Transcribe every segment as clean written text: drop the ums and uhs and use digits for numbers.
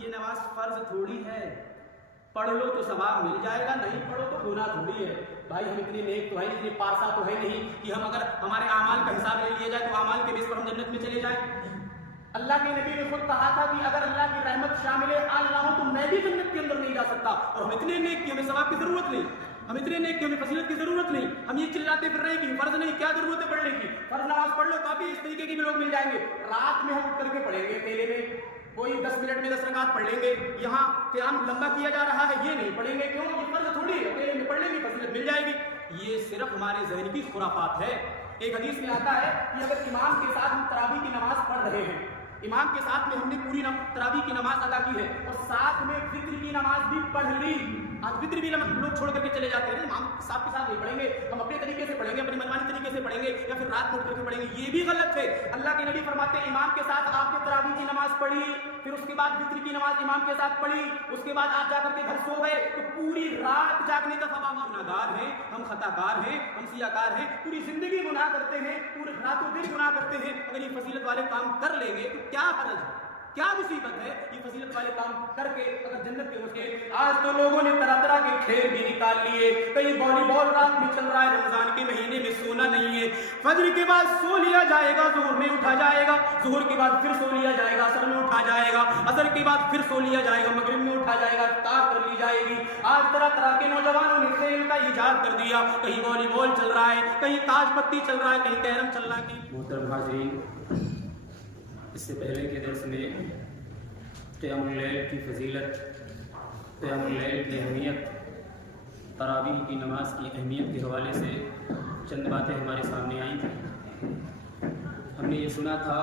یہ نماز فرض تھوڑی ہے، پڑھ لو تو ثواب مل جائے گا، نہیں پڑھو تو گناہ تھوڑی ہے۔ بھائی ہم اتنے نیک تو ہیں، اتنے پارسا تو ہے نہیں کہ ہم اگر ہمارے اعمال کا حساب لے لیا جائے تو اعمال کے بیس پر ہم جنت میں چلے جائیں۔ اللہ کے نبی نے خود کہا تھا کہ اگر اللہ کی رحمت شامل آل نہ ہو تو میں بھی جنت کے اندر نہیں جا سکتا، اور ہم اتنے نیک کہ ہمیں ثواب کی ضرورت نہیں، ہم اتنے نیک کہ ہمیں فضیلت کی ضرورت نہیں، ہم یہ چلاتے پھر رہے ہیں کہ فرض نہیں، کیا ضرورت ہے پڑھنے کی، فرض نماز پڑھ لو کافی، اس طریقے کے بھی لوگ مل جائیں گے۔ رات میں ہم اٹھ کر کے پڑھیں گے اکیلے میں، کوئی 10 منٹ میں 10 رکعت پڑھ لیں گے، یہاں قیام لمبا کیا جا رہا ہے یہ نہیں پڑھیں گے، کیوں؟ یہ فرض تھوڑی ہے، اکیلے میں پڑھ لیں گے فضیلت مل جائے گی۔ یہ صرف ہمارے ذہن کی خرافات ہے۔ ایک حدیث میں آتا ہے کہ اگر امام کے ساتھ ہم تراویح کی نماز پڑھ رہے ہیں، امام کے ساتھ میں ہم نے پوری تراویح کی نماز ادا کی ہے اور ساتھ میں فطر کی نماز بھی پڑھ لی، آج فطر بھی لوگ چھوڑ کر کے چلے جاتے ہیں، امام صاحب کے ساتھ نہیں پڑھیں گے، ہم اپنے طریقے سے پڑھیں گے، اپنی منمانی طریقے سے پڑھیں گے، یا پھر رات کو اٹھ کر کے پڑھیں گے، یہ بھی غلط ہے۔ اللہ کے نبی فرماتے ہیں امام کے ساتھ آپ نے تراویح کی نماز پڑھی، پھر اس کے بعد فطر کی نماز امام کے ساتھ پڑھی، اس کے بعد آپ جا کر کے گھر سو گئے تو پوری رات جاگنے کا ثواب۔ ہم گناہگار ہیں، ہم خطا کار ہیں، ہم سیاکار ہیں، پوری زندگی گناہ کرتے ہیں، پورے راتوں دن گناہ کرتے ہیں، اگر یہ فضیلت والے کام کر لیں گے تو کیا حرج ہے، کیا مصیبت ہے؟ یہ فضیلت والے کام کر کے اگر جنت کے مسئلے۔ آج تو لوگوں نے طرح طرح کے کھیل بھی نکال لیے، کہیں والی بال رات میں چل رہا ہے، رمضان کے مہینے میں سونا نہیں ہے، فجر کے بعد سو لیا جائے گا، ظہر میں اٹھا جائے گا، ظہر کے بعد پھر سو لیا جائے گا، عصر میں اٹھا جائے گا، عصر کے بعد پھر سو لیا جائے گا، مغرب میں اٹھا جائے گا، افطار کر لی جائے گی۔ آج طرح طرح کے نوجوانوں نے کھیل کا ایجاد کر دیا، کہیں والی بال چل رہا ہے، کہیں تاش پتی چل رہا ہے، کہیں کیرم چل رہا ہے۔ محترم حاضرین، اس سے پہلے کے درس میں قیام اللیل کی فضیلت، قیام اللیل کی اہمیت، تراویح کی نماز کی اہمیت کے حوالے سے چند باتیں ہمارے سامنے آئیں تھیں۔ ہم نے یہ سنا تھا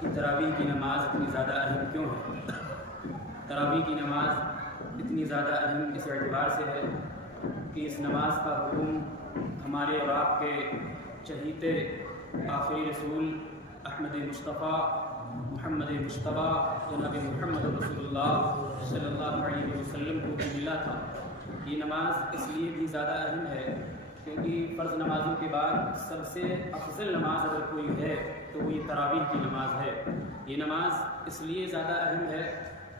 کہ تراویح کی نماز اتنی زیادہ اہم کیوں ہے۔ تراویح کی نماز اتنی زیادہ اہم اس اعتبار سے ہے کہ اس نماز کا حکم ہمارے اور آپ کے چہیتے آخری رسول احمد مصطفیٰ محمد مصطفیٰ جناب محمد رسول اللہ صلی اللہ علیہ وسلم کو بھی ملا تھا۔ یہ نماز اس لیے بھی زیادہ اہم ہے کیونکہ فرض نمازوں کے بعد سب سے افضل نماز اگر کوئی ہے تو وہ یہ تراویح کی نماز ہے۔ یہ نماز اس لیے زیادہ اہم ہے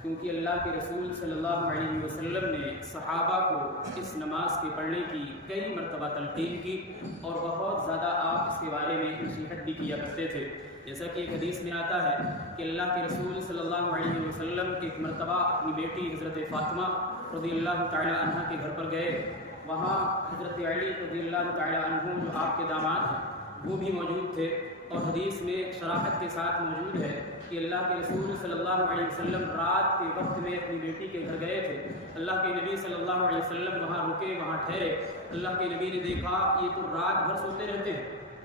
کیونکہ اللہ کے رسول صلی اللہ علیہ وسلم نے صحابہ کو اس نماز کے پڑھنے کی کئی مرتبہ تلقین کی اور بہت زیادہ آپ اس کے بارے میں نصیحت بھی کیا کرتے تھے۔ جیسا کہ ایک حدیث میں آتا ہے کہ اللہ کے رسول صلی اللہ علیہ وسلم ایک مرتبہ اپنی بیٹی حضرت فاطمہ رضی اللہ تعالی عنہ کے گھر پر گئے، وہاں حضرت علی رضی اللہ تعالی عنہ جو آپ کے داماد ہیں وہ بھی موجود تھے، اور حدیث میں صراحت کے ساتھ موجود ہے کہ اللہ کے رسول صلی اللہ علیہ وسلم رات کے وقت میں اپنی بیٹی کے گھر گئے تھے۔ اللہ کے نبی صلی اللہ علیہ وسلم وہاں رکے، وہاں ٹھہرے۔ اللہ کے نبی نے دیکھا یہ تو رات بھر سوتے رہتے ہیں،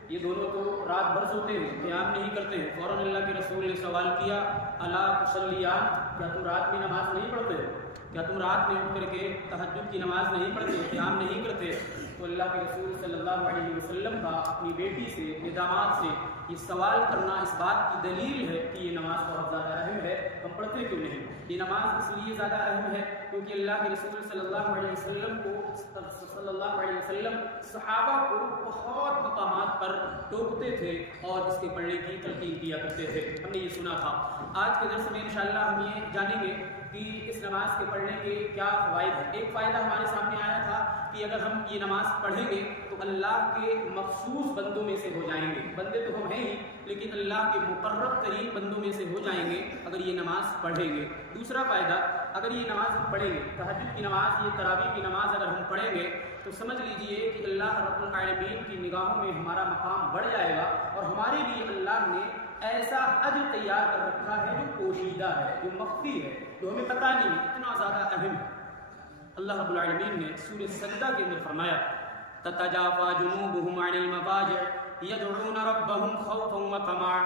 یہ دونوں تو رات بھر سوتے ہیں، قیام نہیں کرتے ہیں۔ فوراً اللہ کے رسول نے سوال کیا الا تصلیان، کیا تم رات میں نماز نہیں پڑھتے؟ کیا تم رات میں اٹھ کر کے تہجد کی نماز نہیں پڑھتے، قیام نہیں کرتے؟ تو اللہ کے رسول صلی اللہ علیہ وسلم کا اپنی بیٹی سے، اپنے داماد سے یہ سوال کرنا اس بات کی دلیل ہے کہ یہ نماز بہت زیادہ اہم ہے، ہم پڑھتے کیوں نہیں؟ یہ نماز اس لیے زیادہ اہم ہے کیونکہ اللہ کے رسول صلی اللہ علیہ وسلم صحابہ کو بہت مقامات پر ٹوکتے تھے اور اس کے پڑھنے کی تلقین کیا کرتے تھے۔ ہم نے یہ سنا تھا۔ آج کے درس میں انشاءاللہ ہم یہ جانیں گے کہ اس نماز کے پڑھنے کے کیا فوائد ہیں۔ ایک فائدہ ہمارے سامنے آیا تھا کہ اگر ہم یہ نماز پڑھیں گے تو اللہ کے مخصوص بندوں میں سے ہو جائیں گے۔ بندے تو ہم ہیں ہی، لیکن اللہ کے مقرب ترین بندوں میں سے ہو جائیں گے اگر یہ نماز پڑھیں گے۔ دوسرا فائدہ، اگر یہ نماز ہم پڑھیں گے، تہجد کی نماز، یہ تراویح کی نماز اگر ہم پڑھیں گے تو سمجھ لیجئے کہ اللہ رب العالمین کی نگاہوں میں ہمارا مقام بڑھ جائے گا، اور ہمارے لیے اللہ نے ایسا اجر تیار کر رکھا ہے جو پوشیدہ ہے، جو مخفی ہے، جو ہمیں پتہ نہیں، اتنا زیادہ اہم ہے۔ اللہ رب العالمین نے سورہ سجدہ کے اندر فرمایا تتجافا جنوبهم عن المضاجع يدعون ربهم خوفا وطمعا۔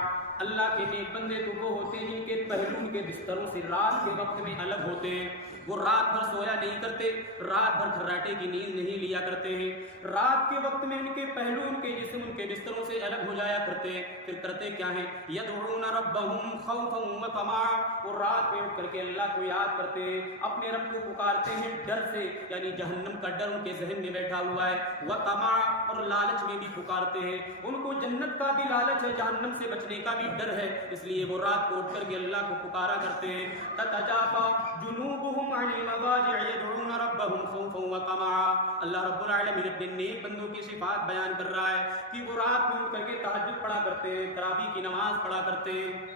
اللہ کے نیک بندے تو وہ ہوتے ہیں جن کے پہلو ان کے بستروں سے رات کے وقت میں الگ ہوتے ہیں، وہ رات بھر سویا نہیں کرتے، رات بھر کھراٹے کی نیند نہیں لیا کرتے ہیں، رات کے وقت میں ان کے پہلو، ان کے جسم ان کے بستروں سے الگ ہو جایا کرتے ہیں۔ پھر کرتے کیا ہیں؟ یدعون ربهم خوفا وطمعا، وہ رات میں اٹھ کر کے اللہ کو یاد کرتے ہیں، اپنے رب کو پکارتے ہیں ڈر سے، یعنی جہنم کا ڈر ان کے ذہن میں بیٹھا ہوا ہے، وطمعا، اور لالچ میں بھی پکارتے ہیں، ان کو جنت کا بھی لالچ ہے، جہنم سے بچنے کا بھی بڑی ڈر ہے، اس لیے وہ رات کو اٹھ کر کے اللہ کو پکارا کرتے ہیں. تتجافا جنوبهم عن المضاجع يدعون ربهم خوفا وطمعا. اللہ رب العالمین اپنے نیک بندوں کی صفات بیان کر رہا ہے کہ وہ رات میں اٹھ کر کے تہجد پڑھا کرتے ہیں، تراویح کی نماز پڑھا کرتے ہیں.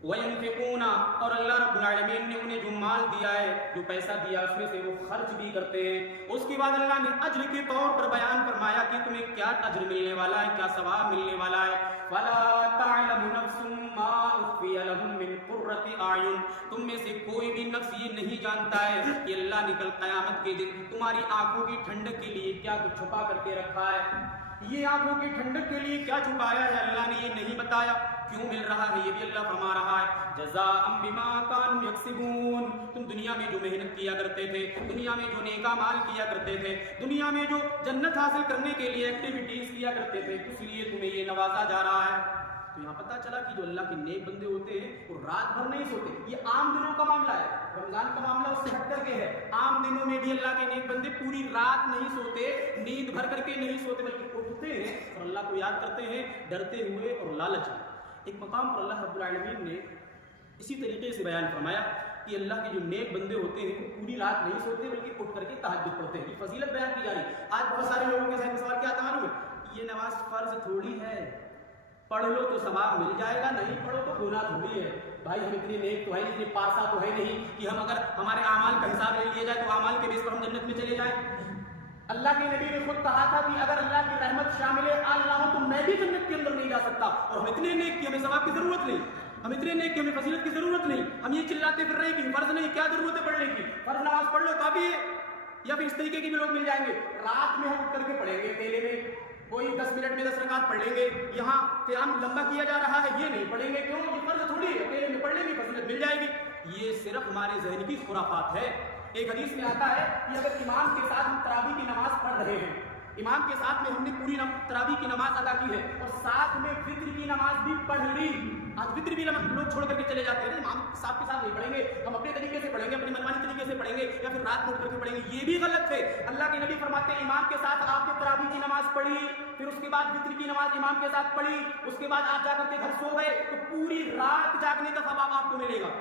وَيَنْفِقُونَ، اور اللہ رب العالمین نے انہیں جو مال دیا ہے، جو پیسہ دیا اس میں سے وہ خرچ بھی کرتے ہیں. اس کے بعد اللہ نے اجر کے طور پر بیان فرمایا کہ تمہیں کیا اجر ملنے والا ہے، کیا ثواب ملنے والا ہے. فَلَا تَعْلَمُ نَفْسٌ مَّا أُخْفِيَ لَهُم مِّن قُرَّةِ أَعْيُنٍ. تم میں سے کوئی بھی نفس یہ نہیں جانتا ہے کہ اللہ نے کل قیامت کے دن تمہاری آنکھوں کی ٹھنڈک کے لیے کیا کچھ چھپا کر کے رکھا ہے. یہ آنکھوں کی ٹھنڈک کے لیے کیا چھپایا ہے اللہ نے یہ نہیں بتایا. کیوں مل رہا ہے یہ بھی اللہ فرما رہا ہے. جزاء بما كانوا يكسبون. تم دنیا میں جو محنت کیا کرتے تھے، دنیا میں جو نیک اعمال کیا کرتے تھے، دنیا میں جو جنت حاصل کرنے کے لیے ایکٹیویٹیز کیا کرتے تھے، اس لیے تمہیں یہ نوازا جا رہا ہے. تو یہاں پتہ چلا کہ جو اللہ کے نیک بندے ہوتے ہیں وہ رات بھر نہیں سوتے. یہ عام دنوں کا معاملہ ہے، رمضان کا معاملہ اس سے ہٹ کر کے ہے. عام دنوں میں بھی اللہ کے نیک بندے پوری رات نہیں سوتے، نیند بھر کر کے نہیں سوتے، بلکہ اٹھتے ہیں اور اللہ کو یاد کرتے ہیں ڈرتے ہوئے اور لالچ میں. ایک مقام پر اللہ رب العالمین نے اسی طریقے سے بیان فرمایا کہ اللہ کے جو نیک بندے ہوتے ہیں وہ پوری رات نہیں سوتے بلکہ اٹھ کر کے تہجد پڑھتے ہیں. یہ فضیلت بیان کی جا رہی ہے. آج بہت سارے لوگوں کے ذہن میں سوال کیا آتا معلوم ہے؟ یہ نماز فرض تھوڑی ہے، پڑھ لو تو ثواب مل جائے گا، نہیں پڑھو تو گناہ تھوڑی ہے. بھائی ہم اتنے نیک تو ہے نہیں، اتنے پارسا تو ہے نہیں کہ ہم اگر ہمارے اعمال کا حساب لے لیا جائے تو اعمال کے بیس پر ہم جنت میں چلے جائیں. اللہ کے نبی نے خود کہا تھا کہ اگر اللہ کی رحمت شامل آل نہ ہو تو میں بھی جنت کے اندر نہیں جا سکتا. اور ہم اتنے نیک کہ ہمیں ثواب کی ضرورت نہیں، ہم اتنے نیک کہ ہمیں فضیلت کی ضرورت نہیں. ہم یہ چلاتے پھر رہے کہ فرض نہیں، کیا ضرورت ہے پڑھنے کی؟ فرض نماز پڑھ لو کافی ہے. یا پھر اس طریقے کے بھی لوگ مل جائیں گے، رات میں ہم اٹھ کر کے پڑھیں گے اکیلے میں، کوئی 10 منٹ میں 10 رکعت پڑھ لیں گے. یہاں قیام لمبا کیا جا رہا ہے یہ نہیں پڑھیں گے. کیوں؟ یہ فرض تھوڑی ہے، اکیلے میں پڑھ لیں گے فضیلت مل جائے گی. یہ صرف ہمارے ذہن کی خرافات ہے. ایک حدیث میں آتا ہے کہ اگر امام کے ساتھ ہم تراویح کی نماز پڑھ رہے ہیں، امام کے ساتھ میں ہم نے پوری تراویح کی نماز ادا کی ہے اور ساتھ میں فطر کی نماز بھی پڑھ لی. آج فطر بھی لوگ چھوڑ کر کے چلے جاتے ہیں، امام صاحب کے ساتھ نہیں پڑھیں گے، ہم اپنے طریقے سے پڑھیں گے، اپنی منمانی طریقے سے پڑھیں گے، یا پھر رات میں اٹھ کر کے پڑھیں گے. یہ بھی غلط ہے. اللہ کے نبی فرماتے ہیں امام کے ساتھ آپ نے تراویح کی نماز پڑھی، پھر اس کے بعد فطر کی نماز امام کے ساتھ پڑھی، اس کے بعد آپ جا کر کے گھر سو گئے تو پوری رات جاگنے کا ثواب آپ کو ملے گا.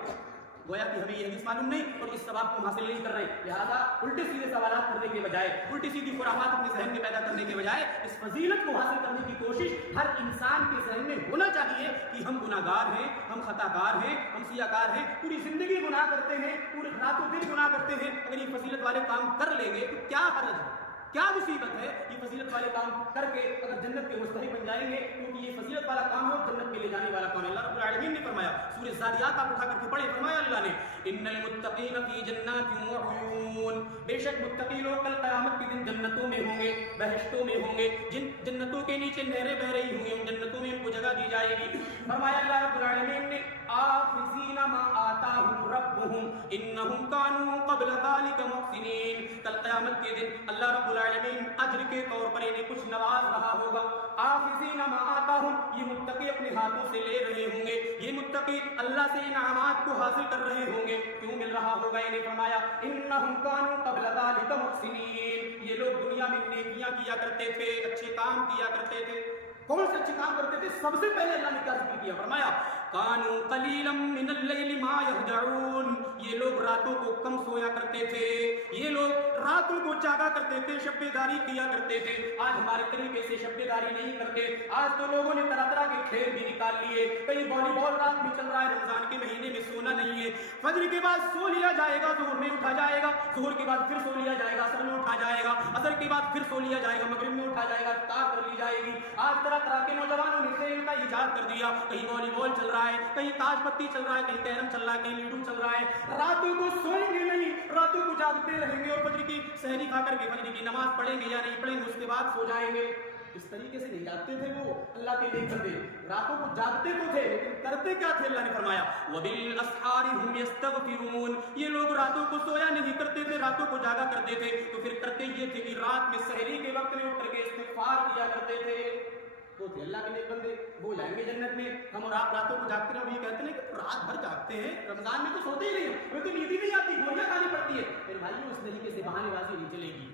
گویا کہ ہمیں یہ حدیث معلوم نہیں اور اس ثواب کو حاصل نہیں کر رہے. لہٰذا الٹے سیدھے سوالات کرنے کے بجائے، الٹی سیدھی خرافات اپنے ذہن میں پیدا کرنے کے بجائے اس فضیلت کو حاصل کرنے کی کوشش ہر انسان کے ذہن میں ہونا چاہیے کہ ہم گناہ گار ہیں، ہم خطا کار ہیں، ہم سیاہ کار ہیں، پوری زندگی گناہ کرتے ہیں، پورے راتوں دن گناہ کرتے ہیں. اگر یہ فضیلت والے کام کر لیں گے تو کیا حرج ہے، کیا مصیبت ہے؟ یہ فضیلت والے کام کر کے اگر جنت کے مستحق بن جائیں گے، کیونکہ یہ فضیلت والا کام ہے اور جنت میں لے جانے والا کام ہے. اللہ رب العالمین نے فرمایا، سورہ الذاریات آپ اٹھا کر کے پڑھیں، فرمایا اللہ نے ان المتقین فی جنات وعیون. بے شک متقی لوگ کل قیامت کے دن جنتوں میں ہوں گے، بہشتوں میں ہوں گے، جن جنتوں کے نیچے نہریں بہ رہی ہوں گی، ان جنتوں میں ان کو جگہ دی جائے گی. فرمایا اللہ رب العالمین نے آخذین ما آتاہم ربہم انہم کانوا قبل ذلک محسنین. کل قیامت کے دن اللہ رب العالمین اجر کے طور پر انہیں کچھ نواز رہا ہوگا. آخذین ما آتاہم، یہ متقی اپنے ہاتھوں سے لے رہے ہوں گے، یہ متقی اللہ سے انعامات کو حاصل کر رہے ہوں گے. کیوں مل رہا ہوگا انہیں؟ فرمایا انہم کانوا قبل ذلک محسنین. یہ لوگ دنیا میں نیکیاں کیا کرتے تھے، اچھے کام کیا کرتے تھے. کون سے اچھے کام کرتے تھے؟ سب سے پہلے اللہ نے کیا ذکر کیا؟ فرمایا کانوا قلیلا من اللیل ما یہجعون. یہ لوگ راتوں کو کم سویا کرتے تھے، یہ لوگ راتوں کو جاگا کرتے تھے، شب بیداری کیا کرتے تھے. آج ہمارے طریقے سے شب بیداری نہیں کرتے. آج تو لوگوں نے طرح طرح کے کھیل بھی نکال لیے. کہیں والی بال رات میں چل رہا ہے، رمضان کے مہینے میں سونا نہیں ہے. فجر کے بعد سو لیا جائے گا، ظہر میں اٹھا جائے گا، ظہر کے بعد پھر سو لیا جائے گا، عصر میں اٹھا جائے گا، عصر کے بعد پھر سو لیا جائے گا، مغرب میں اٹھا جائے گا، افطار کر لی جائے گی. آج طرح طرح کے نوجوانوں نے کھیل کا ایجاد کر دیا. کہیں والی بال چل رہا ہے، کہیں تاش پتی چل رہا ہے، کہیں کیرم چل رہا ہے، کہیں لیڈو چل رہا ہے. راتوں کو سوئیں گے نہیں، راتوں کو جاگتے رہیں گے اور فجر کی سحری کھا کر کے فجر کی نماز پڑھیں گے یا نہیں پڑھیں گے، اس کے بعد سو جائیں گے. اس طریقے سے نہیں جاگتے تھے وہ اللہ کے نیک بندے. راتوں کو جاگتے تو تھے لیکن کرتے کیا تھے؟ اللہ نے فرمایا وَبِالْأَسْحَارِ هُمْ يَسْتَغْفِرُونَ. یہ لوگ راتوں کو سویا نہیں کرتے تھے، راتوں کو جاگا کرتے تھے. تو پھر کرتے یہ تھے کہ رات میں سحری کے وقت میں اٹھ کر کے استغفار کیا کرتے تھے. تو تھے اللہ کے نیک بندے، وہ جائیں گے جنت میں. ہم اور آپ راتوں کو جاگتے ہیں اور یہ کہتے ہیں کہ رات بھر جاگتے ہیں، رمضان میں تو سوتے ہی نہیں ہیں، ہمیں تو نیند ہی نہیں آتی، گولیاں کھانی پڑتی ہے. پھر بھائی اس طریقے سے بہانے بازی نہیں چلے گی.